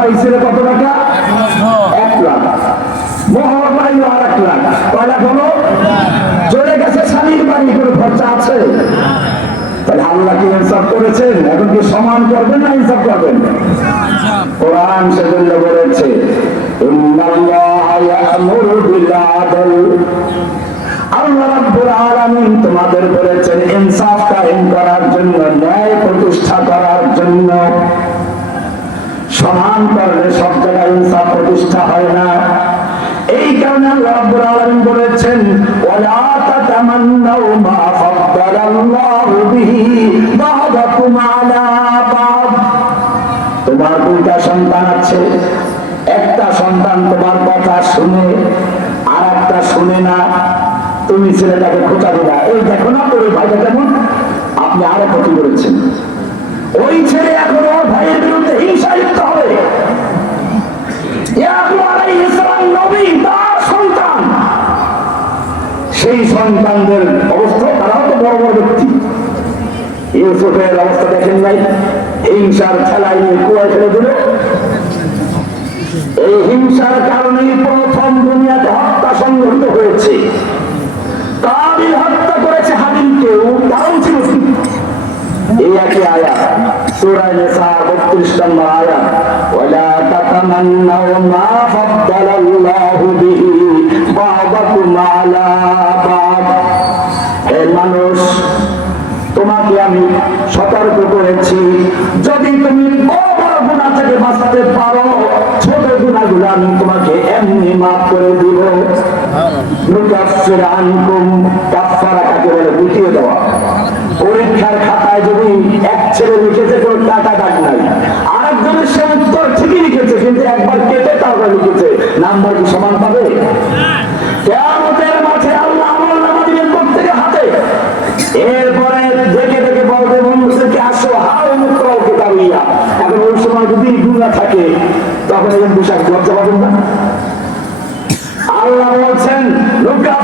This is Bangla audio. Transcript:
পাইছিল কত টাকা? 1 লাখ। মোহর পাইল আর 1 লাখ, কয় লাখ হলো? চলে গেছে স্বামীর বাড়ি, কোনো খরচা আছে? তাহলে আল্লাহ কি ইনসাফ করেছেন? এখন কি সমান করবেন না ইনসাফ করবেন? কোরআন সেজন্য বলেছে ইন্নাল্লাহা ইয়া'মুরু বিল আদল। আল্লাহ রাব্বুল আলামিন তোমাদের বলেছেন ইনসাফ কায়েম করার জন্য, ন্যায় প্রতিষ্ঠা করার জন্য। সমান করলে সব জায়গায় ইনসাফ প্রতিষ্ঠা হয় না। এই কারণে আল্লাহ রাব্বুল আলামিন বলেছেন ওয়ালা তাতামান্নাউ মা ফাদ্দালাল্লাহু বিহি বা'দাকুম আলা বা'দ। তোমার 2টা সন্তান আছে, একটা সন্তান তোমার কথা শুনে আর একটা শুনে না। তুমি ছেলেটাকে খোঁচা দিলা, এই দেখো না ওই ভাইটা কেমন, আপনি আরো ক্ষতি করেছেন। ওই ছেলে এখন ওর ভাইয়ের বিরুদ্ধে হিংসা লিপ্ত হবে। ইয়াকুব আলাইহিস সালাম নবী, তার সন্তান, সেই সন্তানদের অবস্থা, তারাও তো বড় বড় ব্যক্তি। ইউসুফের অবস্থা দেখেন নাই? হিংসার খেলায় নিয়ে কুয়ায় ফেলে দিল। এই হিংসার কারণেই প্রথম দুনিয়াতে হত্যা সংঘটিত হয়েছে। কাবিল হত্যা করেছে হাবিলকেও, কারণ ছিল কি? এই একই আয়াত, সূরা নিসা 32 নম্বর আয়াত, ওয়ালা তাতামান্নাউ মা ফাদ্দালাল্লাহু বিহি বা'দাকুম আলা বা'দ। হে মানুষ, তোমাকে আমি সতর্ক করেছি, যদি তুমি বড় গুনাহ থেকে বাঁচতে পারো, ছোট গুনাহগুলো আমি তোমাকে এমনি মাফ করে দিব। নুকাফির আনকুম, কাফারা কাকে বলে? গুটিয়ে দেওয়া। পরীক্ষার খাতায় যদি এক ছেলে লিখেছে কোনো টাকা দাগ নাই, আরেকজনের সে উত্তর ঠিকই লিখেছে কিন্তু একবার কেটে তারপর লিখেছে, নাম্বার কি সমান পাবে? কিয়ামতের মাঠে আল্লাহ আমলনামা দিবেন প্রত্যেকের হাতে। এরপরে দেখে দেখে বলবে বন্ধুদেরকে আসো হাও মুকরাও কিতাবিয়া। এখন ওই সময় যদি গুনাহ থাকে তখন এরকম বিষয় লজ্জা পাবেন না। আল্লাহ বলছেন লুকা